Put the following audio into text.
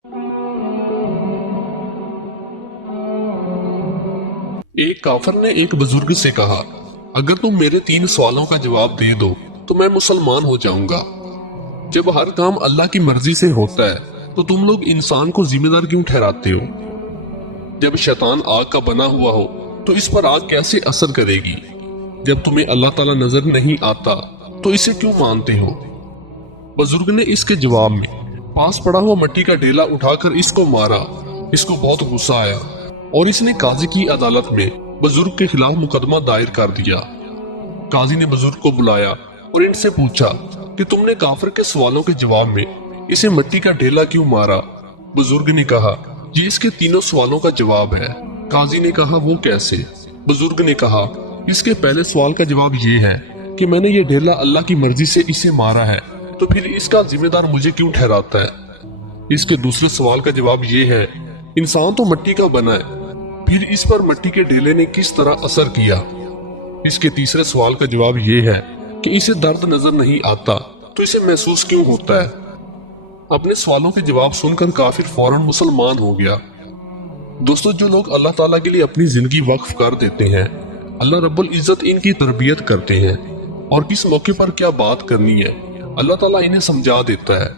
एक काफिर ने एक बुजुर्ग से कहा, अगर तुम मेरे 3 सवालों का जवाब दे दो तो मैं मुसलमान हो जाऊंगा। जब हर काम अल्लाह की मर्जी से होता है तो तुम लोग इंसान को जिम्मेदार क्यों ठहराते हो? जब शैतान आग का बना हुआ हो तो इस पर आग कैसे असर करेगी? जब तुम्हें अल्लाह ताला नजर नहीं आता तो इसे क्यों मानते हो? बुजुर्ग ने इसके जवाब में पास पड़ा हुआ मिट्टी का ढेला उठाकर इसको मारा। इसको बहुत गुस्सा आया और इसने काजी की अदालत में बुजुर्ग के खिलाफ मुकदमा दायर कर दिया। काजी ने बुजुर्ग को बुलाया और इनसे पूछा कि तुमने काफिर के सवालों के जवाब में इसे मिट्टी का ढेला क्यों मारा? बुजुर्ग ने कहा, ये इसके तीनों सवालों का जवाब है। काजी ने कहा, वो कैसे? बुजुर्ग ने कहा, इसके पहले सवाल का जवाब ये है कि मैंने ये ढेला अल्लाह की मर्जी से इसे मारा है, तो फिर इसका जिम्मेदार मुझे क्यों ठहराता है? इसके दूसरे सवाल का जवाब ये है, इंसान तो मिट्टी का बना है, फिर इस पर मिट्टी के ढेले ने किस तरह असर किया? इसके तीसरे सवाल का जवाब ये है कि इसे दर्द नजर नहीं आता तो इसे महसूस क्यों होता है? अपने सवालों के जवाब सुनकर काफिर फौरन मुसलमान हो गया। दोस्तों, जो लोग अल्लाह ताला के लिए अपनी जिंदगी वक्फ कर देते हैं, अल्लाह रब्बुल इज्जत इनकी तरबियत करते हैं और किस मौके पर क्या बात करनी है अल्लाह ताला इन्हें समझा देता है।